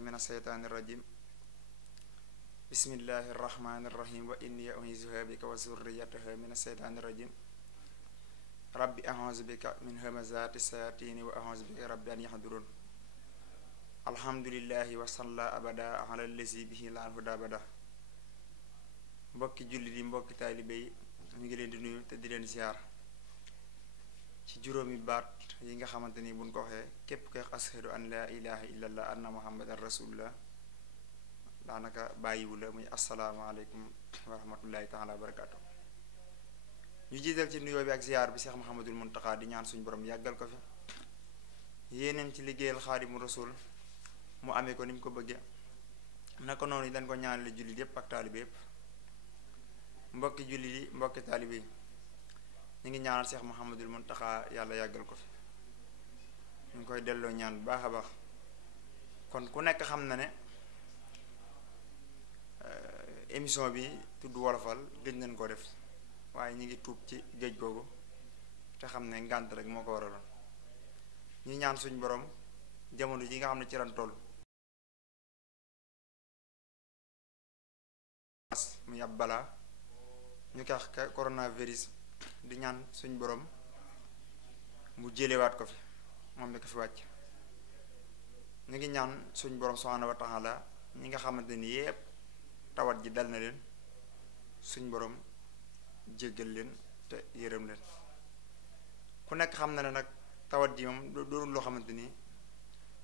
من الشيطان الرجيم بسم الله الرحمن الرحيم وإني أعيذها بك وذريتها من الشيطان الرجيم ربي أعوذ بك من همزات الشياطين وأعوذ بك ربي أن يحضرون الحمد لله وصلى أبدا على الذي به لا هدى أبدا mbokki julli di mbokki taalibe yi ñu ngi leen di nuyu te di leen ziar ci juróomi baat yi nga xamante ni buñ ko waxee képp koy ashadu an laa ilaha illallah anna muhammadan rasulullah daanaka bàyyiwu la muy asalaamaaleykum wa rahmatullahi taala wa barakaatu. ñu jiital ci nuyoo bi ak ziar bi Cheikh Mouhamadul Muntaxa di ñaan suñu borom yàggal ko fi yéeneen ci liggéeyal xaadimu rasul mu amee ko ni mu ko bëggee naka noonu dañ ko ñaanale jullit yépp ak taalibe yépp mbokki jullit yi mbokki taalibe yi ñu ngi ñaanal Cheikh Mouhamadul Muntaxa yàlla yàggal ko fi ñu ngi koy delloo ñaan bu baax a baax kon ku nekk xam na ne émission bi tudd wolofal gëj nañ ko def waaye ñu ngi tuub ci géej googu te xam ne ngànt rek moo ko waraloon ñu ñaan suñ borom jamono ji nga xam ne ci ran toll muy ab balaa ñu koy wax coronavirus di ñaan suñ borom mu jëlewaat ko fi moom mi ko fi wàcc ñu ngi ñaan suñ borom subhanahu wa taala ñi nga xamante ni yépp tawat ji dal na leen suñ borom jéggal leen te yërëm leen ku nekk xam na ne nag tawat ji moom doonul loo xamante ni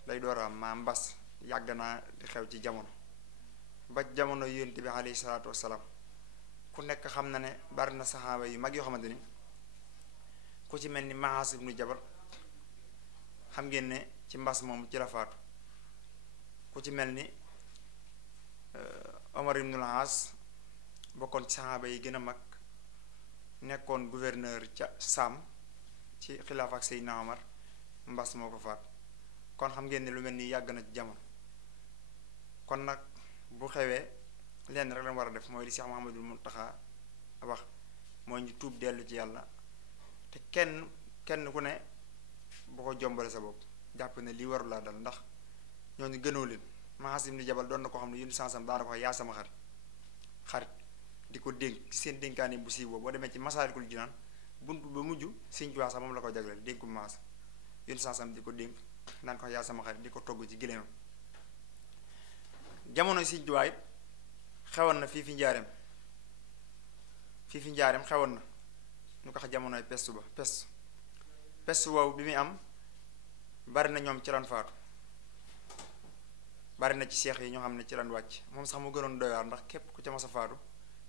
day door a am maa mbas yàgg naa di xew ci jamono ba jamono yonent bi alayhi salaatu wassalaam ku nekk xam na ne bari na saxaaba yu mag yoo xamante ni ku ci mel ni Maas ibnu Jabal xam ngeen ne ci mbas moom ci la faatu ku ci mel ni Omar ibnul Aas bokkoon ci saxaaba yi gën a mag nekkoon gouverneur ca Saam ci xilaaf ak Seydina Omar mbas moo ko faat kon xam ngeen ne lu mel ni yàgg na ci jamono kon nag bu xewee lenn rek lañ war a def mooy li Cheikh Mouhamadul Muntaxa wax mooy ñu tuub dellu ci yàlla te kenn ku ne bu ko jombale sa bopp jàpp ne lii warul laa dal ndax ñooñu gënoo leen Maas ibnu Jabal doon na ko xam ne yun sansam daana ko wax yaa sama xarit di ko dénk ci seen dénkaane bu siiw boo demee ci Masaalikul Jinaan bunt ba mujj Sëñ Tuubaa sax moom la ko jagleel dénku Maas yun sansam di ko dénk naan ko yaa sama xarit di ko togg ci gileemam jamono Sëñ Tuubaa it xewoon na fii fi njaareem xewoon na ñu ko wax jamonoy pest woowu bi muy am bari na ñoom ci ran faatu bari na ci seex yi ñoo xam ne ci ran wàcc moom sax mu gënoon doy waar ndax képp ku ca mas a faatu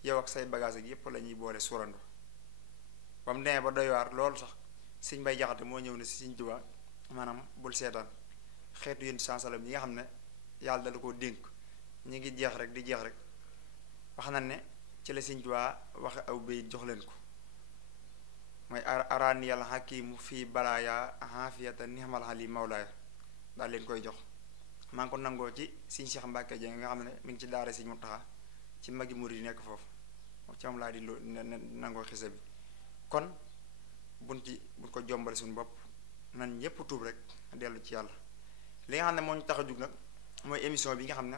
yow ak say bagage ak yépp la ñuy boole suurando ba mu demee ba doy waar loolu sax Sëñ Mbay Jaxate moo ñëw ne si Sëñ Tuubaa maanaam bul seetaan xeetu yéen sansalam yi nga xam ne yàlla dala koo dénk ñi ngi jeex rek di jeex rek wax na ne ci la Sëñ Tuubaa waxe aw bayit jox leen ko mooy araani yàlla xakimu fii balaaya xaafiyata nixmal xali mawlaaya daal leen koy jox maa ngi ko nangoo ci Sëñ Cheikh Mbàkke Jeng nga xam ne mi ngi ci daara Sëñ Muntaxa ci magi murid yi nekk foofu ci moom laa di nangoo xise bi kon buñ ko jombale suñu bopp nan ñépp tuub rek dellu ci yàlla li nga xam ne moo ñu tax a jug nag mooy émission bi nga xam ne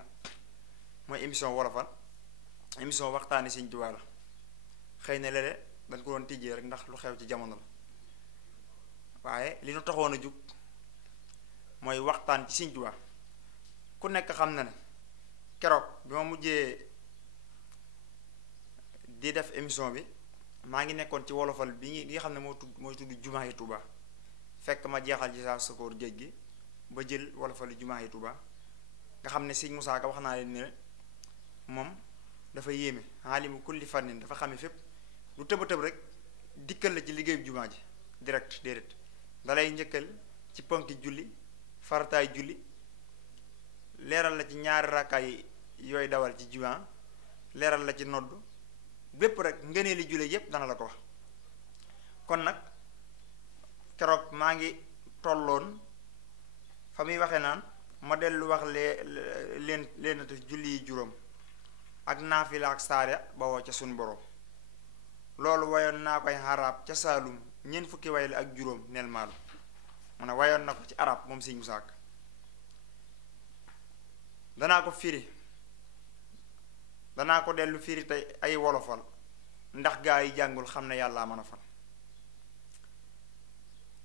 mooy émission wolofal émission waxtaani Sëñ Tuubaa la xëy na léeg-léeg dañ ko doon tijjee rek ndax lu xew ci jamono la waaye li ñu taxoon a jug mooy waxtaan ci Sëñ Tuubaa ku nekk xam na ne keroog bi ma mujjee di def émission bi maa ngi nekkoon ci wolofal bi nga xam ne mooy tudd jumaa yi Tuubaa fekk ma jeexal ci saa sakoor géej gi ba jël wolofal jumaa yi Tuubaa nga xam ne Sëñ Musaa Ka wax naa leen ne moom dafa yéeme aalimu kulli fannin dafa xame fépp lu tëba tëb rek dikkal la ci liggéeyu jumaa ji direct déedéet dalay njëkkal ci ponki julli farataay julli leeral la ci ñaari rakkaay yooy dawal ci jumaa leeral la ci nodd bépp rek ngënee li julli yépp dana la ko wax kon nag keroog maa ngi tolloon fa muy waxee naan ma dellu wax leen julli yi juróom ak naafila ak saare ba woo ca suñ borom loolu wayoon naa koy arab ca Saalum ñeent fukki way la ak juróom neel maalum mu ne wayoon na ko ci arab moom Sëñ Musaa Ka danaa ko firi danaa ko dellu firi tey ay wolofal ndax gaa yi jàngul xam ne yàllaa mën a fal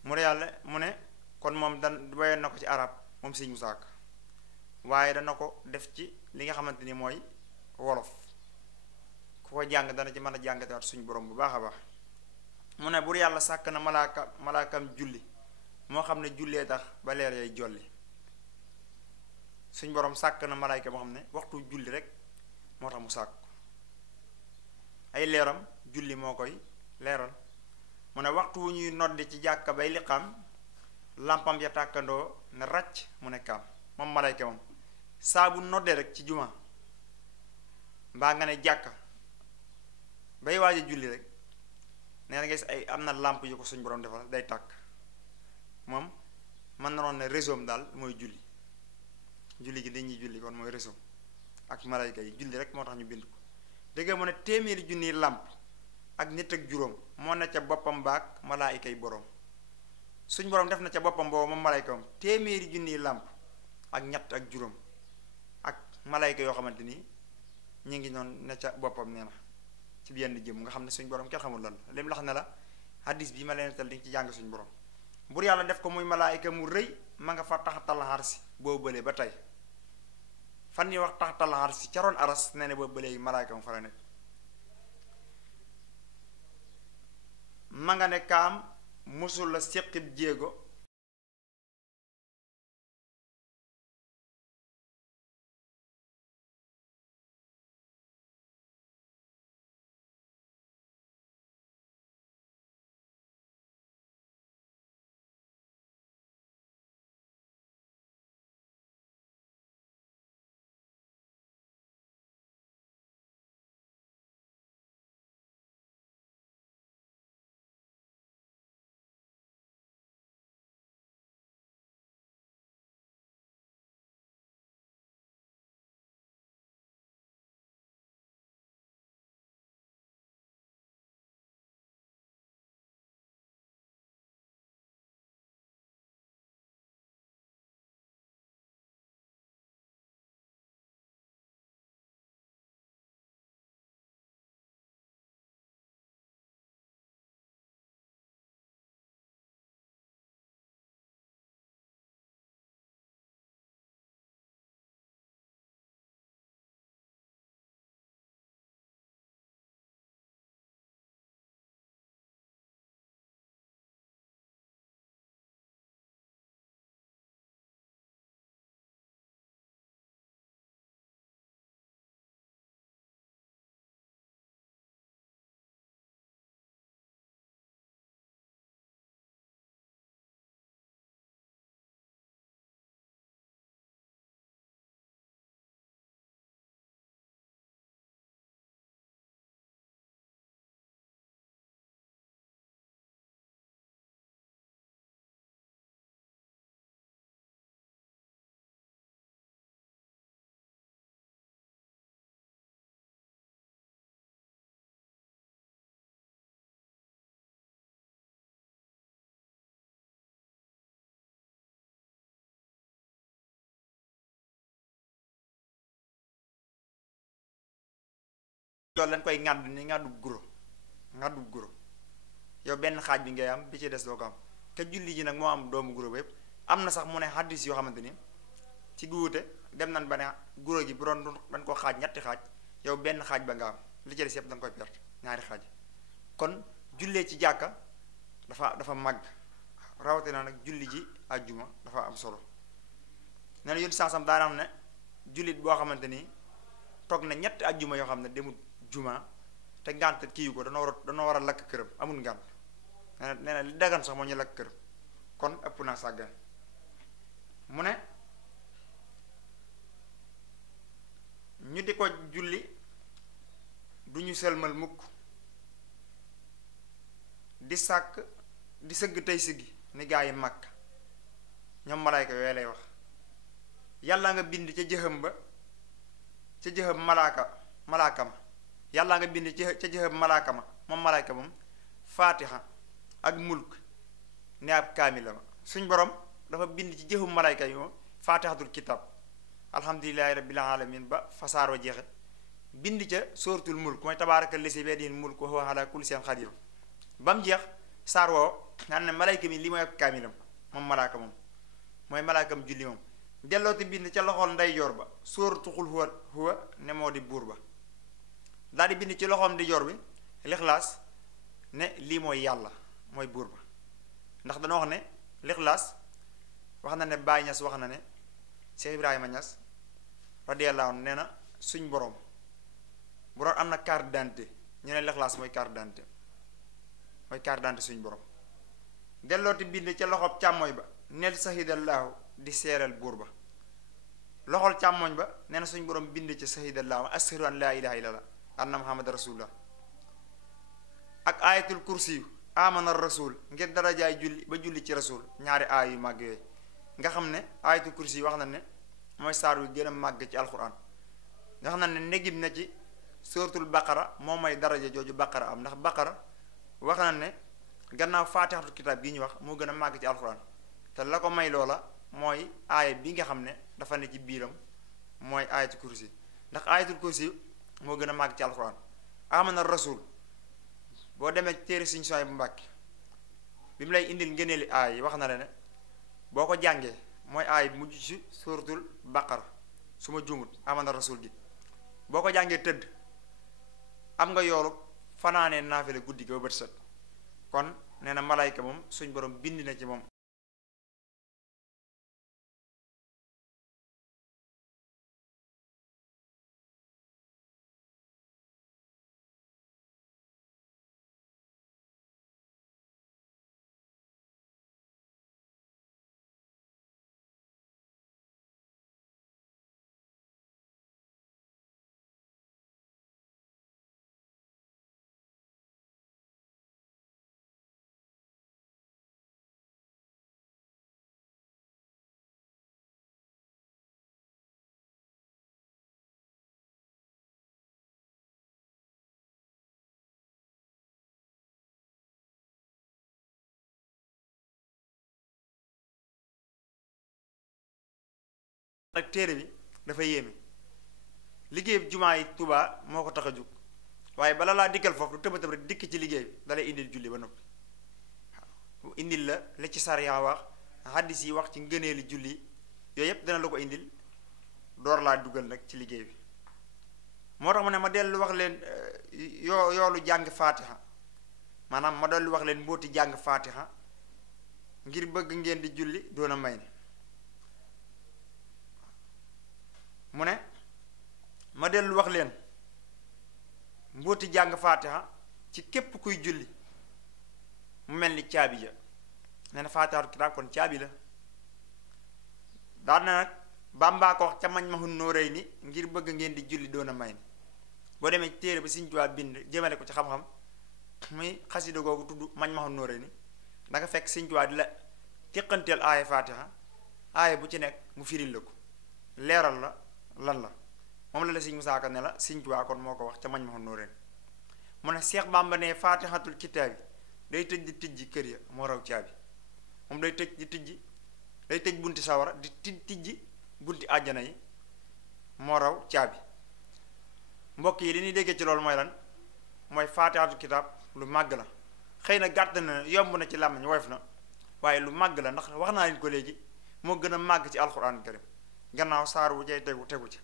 mu ne yàlla mu ne kon moom dan wayoon na ko ci arab moom Sëñ Musaa Ka waaye dana ko def ci li nga xamante ni mooy wolof ku ko jàng dana ci mën a jàngatewaat suñu borom bu baax a baax mu ne bur yàlla sàkk na malaakam julli moo xam ne jullee tax ba leer yay jolli suñ borom sàkk na malaayka moo xam ne waxtu julli rek moo tax mu sàkk ay leeram julli moo koy leeral mu ne waxtu wu ñuy noddi ci jàkka bay liqaam làmpam ya tàkkandoo ne ràcc mu ne kaam moom malaayka moom saa bu noddee rek ci juma mbaa nga ne jàkka bay waaja julli rek nee na gis ay am na làmp yu ko suñ borom defal day tàkk moom mën na noon ne réseau daal mooy julli gi dañuy julli kon mooy réseau ak malayka yi julli rek moo tax ñu bind ko dégg mu ne téeméeri junniy làmp ak nit ak juróom moo ne ca boppam baag malaayka yi boroom suñ borom def na ca boppam boobu moom malayka moom téeméeri junniy làmp ak ñett ak juróom ak malayka yoo xamante ni ñu ngi noonu ne ca boppam nee na ci yenn jëm nga xam ne suñ borom kenn xamul lan lim la xam ne la hadis bi ma leen tal di ci jàng suñ borom bur yàlla def ko muy malaayka mu rëy ma nga fa taxatal xarsi boo bëlee ba tey fan yi wax taxatal xarsi ca roon aras nee na boo bëlee malaayka mu fa la nekk ma nga ne kaam musul la séqib jéego loolu lañ koy ŋàdd ni ŋàddu guro yow benn xaaj bi ngay am bi ci des doo ko am te julli ji nag moo am doomu guro ba yépp am na sax mu ne hadis yoo xamante ni ci guute dem nañ ba ne guro gi bu doon dañ ko xaaj ñetti xaaj yow benn xaaj ba nga am li ci des yépp da nga koy perte ñaari xaaj kon jullee ci jàkka dafa màgg rawatina nag julli ji àjjuma dafa am solo nee na yéen sansam daanam ne jullit boo xamante ni toog na ñetti àjjuma yoo xam ne demul juma te ngànt kii ko danoo war a lakk këram amul ngànt nee na li dagan sax moo ñu lakk këram kon ëpp naa sàggan mu ne ñu di ko julli du ñu sëlmal mukk di sëgg tey siggi ni gaa yi màkk ñoom malaayka yooyu lay wax yàlla nga bind ca jëxam ba ca jëxam malaaka ma yàlla nga bind ca jëxam malaaka ma moom malaayka moom faatiha ak mulk ne ab kaamila ma suñ borom dafa bind ci jëxum malaayka yi moom faatihatul kitab alhamdulillahi rabbil alamin ba fasaaroo jeexe bind ca sóoratul mulk mooy tabaaraka lasi bi yadihil mulk wa huwa ala kulli shay'in qadir ba mu jeex saar woo naan ne malayka mi li mooy ak kaamilam moom malaaka moom mooy malaakam julli moom dellooti bind ca loxol ndeyjoor ba sóoratu xul huwa ne moo di buur ba daal di bind ci loxoom ndeyjoor bi lixlaas ne lii mooy yàlla mooy buur ba ndax dana wax ne lixlaas wax na ne Baay Ñas wax na ne Cheikh Ibrahima Ñas radiyallahu anhu nee na suñ borom bu doon am na carte d'identité ñu ne lixlaas mooy carte d'identité suñ borom dellooti bind ca loxob càmmooñ ba nel sahidallaahu di seeral buur ba loxol càmmooñ ba nee na suñ borom bind ca sahidallaahu ashhadu an laa ilaha illallah anna muhammad rasulullah ak ayatul kursi yu amana rasul ngir darajaay julli ba julli ci rasul ñaari aay yu màgg yooyu nga xam ne ayatul kursi yi wax na ne mooy saar wi gën a màgg ci alquran nga xam ne negib na ci suratul baqara moo may daraja jooju baqara am ndax baqara wax na ne gannaaw faatixatul kitaab gi ñu wax moo gën a màgg ci alquran te la ko may loola mooy aaya bi nga xam ne dafa ne ci biiram mooy ayatul kursi ndax ayatul kursi moo gën a màgg ci alquran amana rasul boo demee téere Sëriñ Suhaybu bu Mbàkke bi mu lay indil ngëneeli aay yi wax na la ne boo ko jàngee mooy aay bi mujj ci suratul baqara su ma juumut amana rasul gi boo ko jàngee tëdd am nga yoolu fanaanee naafile guddi gi ba bët set kon nee na malayka moom suñ borom bind na ci moom nag téere bi dafa yéeme liggéey jumaa yi Tuubaa moo ko tax a jóg waaye bala laa dikkal foofu lu tëba tëb rek dikk ci liggéey bi dalay indil julli ba noppi waaw indil la ci sariya wax hadis yi wax ci ngëneeli julli yooyu yépp dana la ko indil door laa dugal nag ci liggéey bi moo tax mu ne ma dellu wax leen yoolu jàng faatiha maanaam ma dellu wax leen mbooti jàng faatiha ngir bëgg ngeen di julli doon a may ne mu ne ma dellu wax leen mbooti jàng faatiha ci képp kuy julli mu mel ni caabi ja nee na faatihatu kitaab kon caabi la daan na nag Bàmbaa ko wax ca Majmahun Nurayni ngir bëgg ngeen di julli doon a may ni boo demee téere bi Sëriñ Tuubaa bind jëmale ko ci xam-xam muy xasida googu tudd Majmahun Nurayni da nga fekk Sëriñ Tuubaa di la teqanteel aaya faatiha aaya bu ci nekk mu firil la ko leeral la lan la moom la Sëriñ Musaa Ka ne la Sëriñ Tuubaa kon moo ko wax ca Majmahun Nurayni mu ne Seex Bàmba ne faatihatul kitaabi day tëj di tijji kër ya moo raw caabi moom day tëj di tijji day tëj bunti sawara di tijji bunti àjjana yi moo raw caabi mbokk yi li ñuy déggee ci loolu mooy lan mooy faatihatul kitaab lu màgg la xëy na gàtt na yomb na ci làmmiñ woyof na waaye lu màgg la ndax wax naa leen ko léegi moo gën a màgg ci alxuraan karim gannaaw saar wu cay tegu ci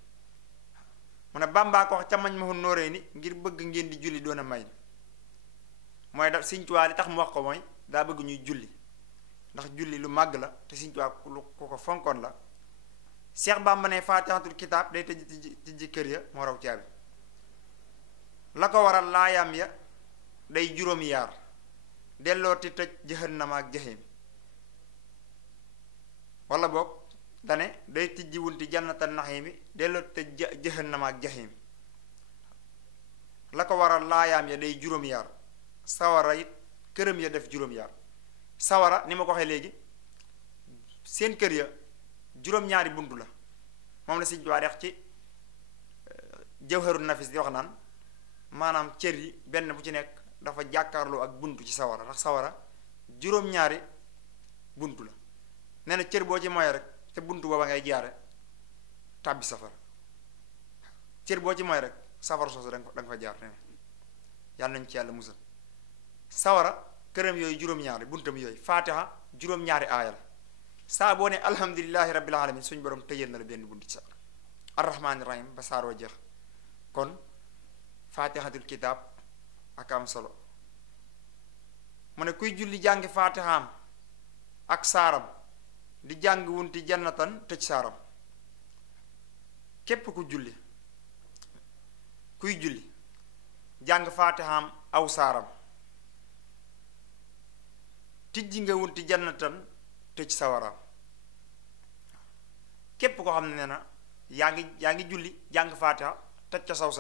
mu ne Bàmbaa ko wax ca Majmahun Nurayni ngir bëgg ngeen di julli doon a may mooy da Sëriñ Tuubaa li tax mu wax ko mooy daa bëgg ñuy julli ndax julli lu màgg la te Sëriñ Tuubaa ku ko fonkoon la Seex Bàmba ne faatihatul kitaab day tëj kër ya moo raw caabi la ko waral laayam ya day juróomi yaar dellooti tëj jahannama ak jahim wala boog dane day tijji wunti jannata naxiimi dellooti tëj jahannama ak jahim la ko waral laayaam ya day juróomi yaar sawara it këram ya def juróom yaar sawara ni ma ko waxee léegi seen kër ya juróom-ñaari buntu la moom la Sëriñ Tuubaa wax ci Jawharun Nafis di wax naan maanaam cër yi benn bu ci nekk dafa jàkkaarloo ak buntu ci sawara ndax sawara juróom-ñaari buntu la nee na cër boo ci moye rek te buntu booba ngay jaare tàbbi safara cër boo ci mooy rek safara soosu da nga fa jaar ne yàlla nañ ci yàlla musal sawara këram yooyu juróom-ñaari buntam yooyu faatiha juróom-ñaari aaya la saa boo ne alhamdulillahi rabbil alamin suñ borom tëjal na la benn bunt ci sawara arrahmaani rahim ba saaroo jeex kon faatihatul kitaab ak am solo mu ne kuy julli jàngi faatihaam ak saaram di jàng wunti jannatan tëj saaram képp kuy julli jàng faatihaam aw saaram tijji nga wunti jannatan tëj sawaraam képp koo xam ne nee na yaa ngi julli jàng faatiha tëj ca saw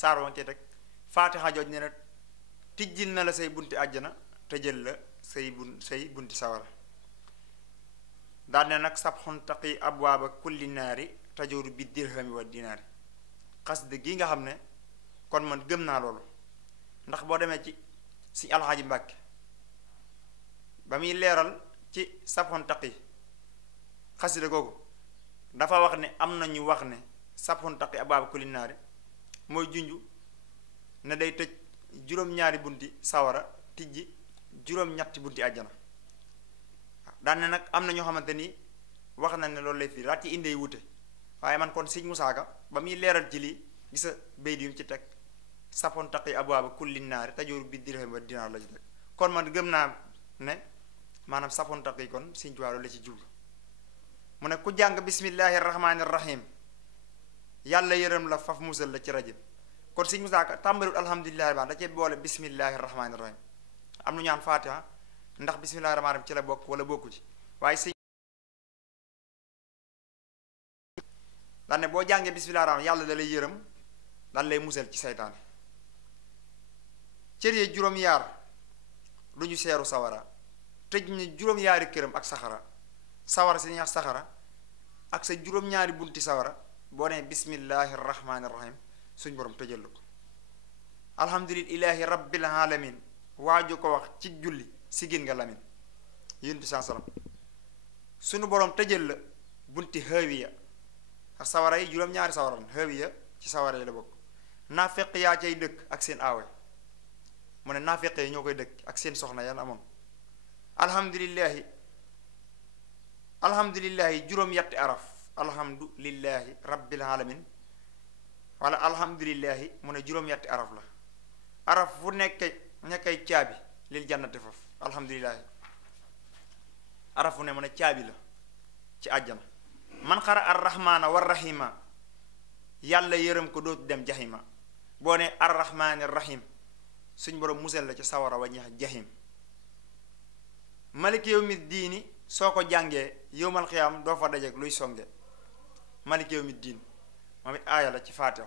saar wa nga teg faatiha jooj nee na tijjil na la say bunti àjjana tëjal la say bunti sawara daan ne nag sabxun taqi abwaaba kulli naari tajooru bi dirhami wa dinaari xasida gi nga xam ne kon man gëm naa loolu ndax boo demee ci si alxaaji Mbàkke ba muy leeral ci sabxun taqi xasida googu dafa wax ne am na ñu wax ne sabxun taqi abwaaba kulli naari mooy junju ne day tëj juróom-ñaari bunti sawara tijji juróom-ñetti bunti àjjana daan ne nag am na ñoo xamante ni wax nañ ne loolu lay fii raat ci indee wute waaye man kon Sëñ Musaa Ka ba muy leeral ci lii gisa bay di ci teg sabxun taqi abwaaba kulli naari tajooru bi dirham wa dinaar la ci teg kon man gëm naa ne maanaam sabxun taqi kon Sëñ Tuubaa loolu la ci jublu mu ne ku jàng bismillahi rahmaani rahim yàlla yërëm la faf musal la ci rajim kon Sëñ Musaa Ka tàmbaliwul alhamdulillahi baax da cee boole bismillahi rahmaani rahim am nu ñaan faatiha ndax bismillahi rahmaani rahim ci la bokk wala bokku ci waaye sëñ daan ne boo jàngee bismillahi rahmaani yàlla da lay yërëm daan lay musal ci saytaane cër yi juróom-yaar lu ñu seeru sawara tëj ñu juróom-yaari këram ak saxara sawara si ñax saxara ak sa juróom-ñaari bunti sawara boo nee bismillahi rahmaani rahim suñ borom tëjal la ko alhamdulillahi rabbil alamin waaju ko wax ci julli sigin nga lamin yéntu saa salaam suñu borom tëjal la bunti hawiya ak sawara yi juróom-ñaari sawara la hawiya ci sawara yi la bokk naafeq yaa cay dëkk ak seen aawe mu ne naafeq yi ñoo koy dëkk ak seen soxna yan amoon alhamdulillahi juróom-yetti araf alhamdulillahi rabbil alamin wala alhamdulillahi mu ne juróom-yetti araf la araf fu nekkay caabi lil jannati foofu alhamdulillahi araf fu ne mu ne caabi la ci àjjana man xara arrahmaana war rahima yàlla yërëm ko dootu dem jahima boo ne arrahmaani rahim suñ borom musal la ci sawara wa ñeex jahim malik yawmi diini soo ko jàngee yowmal xiyaam doo fa dajeek luy songe malik yawmi diin moom it aaya la ci faatiha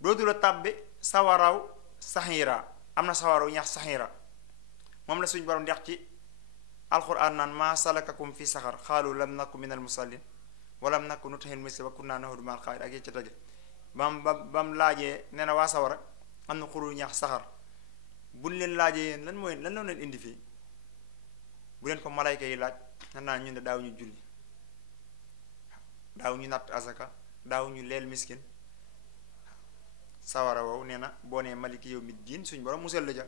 dootu la tàbbi sawaraw saxiira am na sawaraw ñax saxiira moom la suñ borom ndex ci alquran naan maa salakakum fi saxar xaalu lam naku min al musallin walam naku nutahil misli wa kunna nahudu mal xaayid ak yi ci tege bam laajee nee na waa sawara am na xuru ñax saxar buñ leen laajee yéen lan la leen indi fii bu leen ko malayka yi laaj nan naa ñu ne daaw ñu julli daaw ñu natt asaka daaw ñu leel miskin sawara wow nee na boo nee maliki yow mi diin suñ borom musal la ja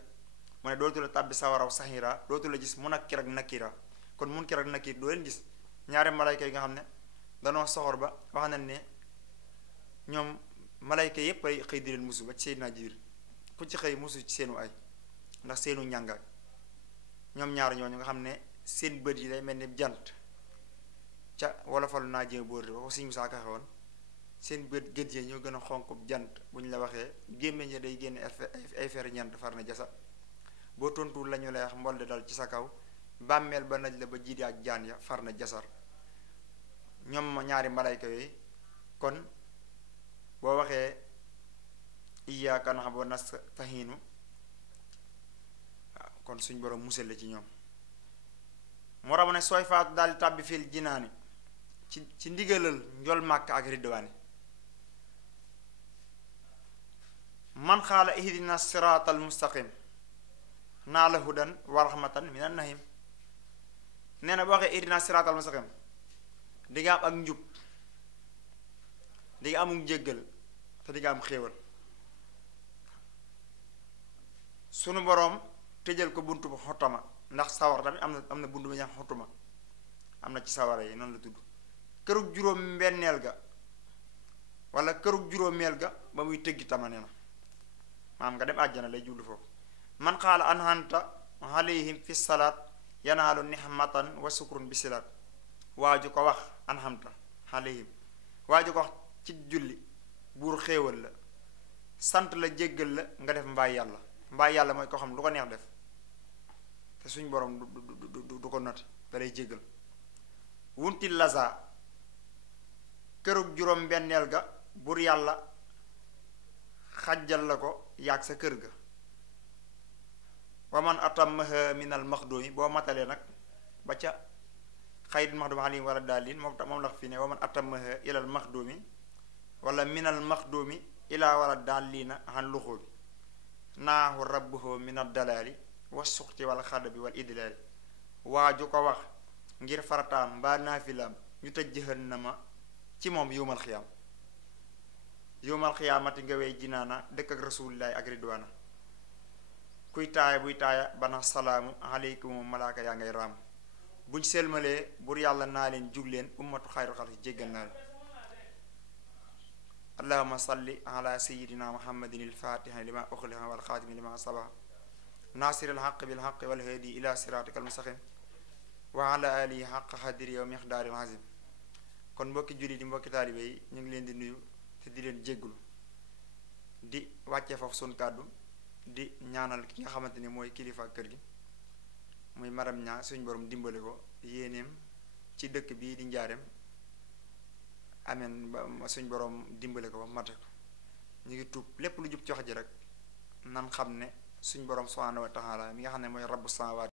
mu ne dootu la tàbbi sawaraw saxiira dootu la gis munakkir ak nakira kon munkir ak nakir doo leen gis ñaari malayka yi nga xam ne danoo soxor ba wax nañ ne ñoom malayka yépp ay xëy di leen musu ba ci Seydina Jibril ku ci xëy musu ci seenu ay ndax seenu ñàngaay ñoom ñaar ñooñu nga xam ne seen bët yi day mel ni jant ca wala falu naa jéem bóor ba ko Sëñ Musaa Ka woon seen gët yi ñoo gën a xonk jant bu ñu la waxee gémmiñ day génne ay fer ñant far na jasa boo tontuwul la ñu lay wax mbolde dal ci sa kaw bàmmeel ba naj la ba jiidi ak jaan ya far na jasar ñoom ñaari malayka yooyu kon boo waxee iyyaaka na'budu wa nasta'iinu kon suñ borom musal la ci ñoom moo tax mu ne sooy faatu daal di tàbbi fil jinaani ci ndigalal njol màkk ak ridwaani man xaala ihdina siraatal mustaqim naa la hudan wa rahmatan minan nahim nee na boo waxee ihdina siraatal mustaqim di nga am ak njub di nga amul jéggal te di nga am xéewal. sunu boroom tëjal ko buntu bu xotama, ndax sawar tamit am na buntu bu ñax xotuma, am na ci sawara yi noonu la tudd. kërug juróom mbenneel ga wala kërug juróomeel ga ba muy tëggi tama ne na maam nga dem àjjana lay jublu foofu. man xaala anhanta alayhim fi salaat yanaalu nihmatan wa sukrun bi silaat. waa ju ko wax anhamta alayhim, waa ju ko wax ci julli buur xéewal la, sant la, jéggal la, nga def mbaay yàlla. mbaay yàlla mooy ko xam lu ko neex def te suñ borom du ko note da lay jéggal. wunti laza kërug juróom benneel ga bur yàlla xajjal la ko yaag sa kër ga. waman atammaha minal maxdoomi, boo matalee nag ba ca xayril maxdoomi alayhim wala daalin moom lax fii ne waman atammaha ilal maxdoomi wala minal maxdoomi ilaa wala daalina xan luxoo bi naahu rabbuhu minal dalaali wa suxti wal xadabi wal idlaali. waa ju ko wax ngir farataam mbaa naafilaam ñu tëj jahannama ci moom yowmal xiyaam. yowmal xiyaamati nga wey jinaana dëkk ak rasulillahi ak ridwaana. kuy taaya buy taaya bana salaamu aleykum malaaka yaa ngay raam. buñ selmalee bur yàlla naa leen jug leen ummatu xayrul xalqi jéggal naa leen. allahuma salli ala sayidina muhammadin ilfatiha lima uxliha wal xaatimi lima sabaha nasir alxaq bilxaq wal hadi ila siratika almustaqim wa ala alihi xaq xadiri wa miqdaaril azim. kon mbokki julli di mbokki taalibe yi ñu ngi leen di nuyu te di leen jégglu di wàccee foofu sun kàddu di ñaanal ki nga xamante ni mooy kilifa kër gi muy maram ñaa suñ borom dimbale ko yéeneem ci dëkk bii di njaareem ameen ba suñ borom dimbale ko ba mate ko. ñu ngi tuub lépp lu jub ci wax ji rek nan xam ne suñ borom subhaanahu wa taala mi nga xam ne mooy rabbu samaawaat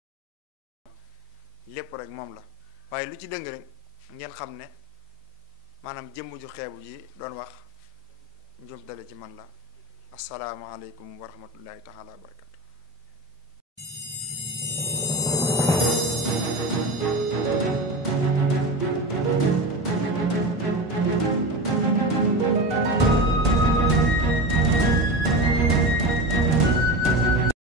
lépp rek moom la, waaye lu ci dëng rek ngeen xam ne maanaam jëmm ju xeebu ji doon wax njuumtale ci man la. assalaamu aleykum wa rahmatullahi taala wa barakatu.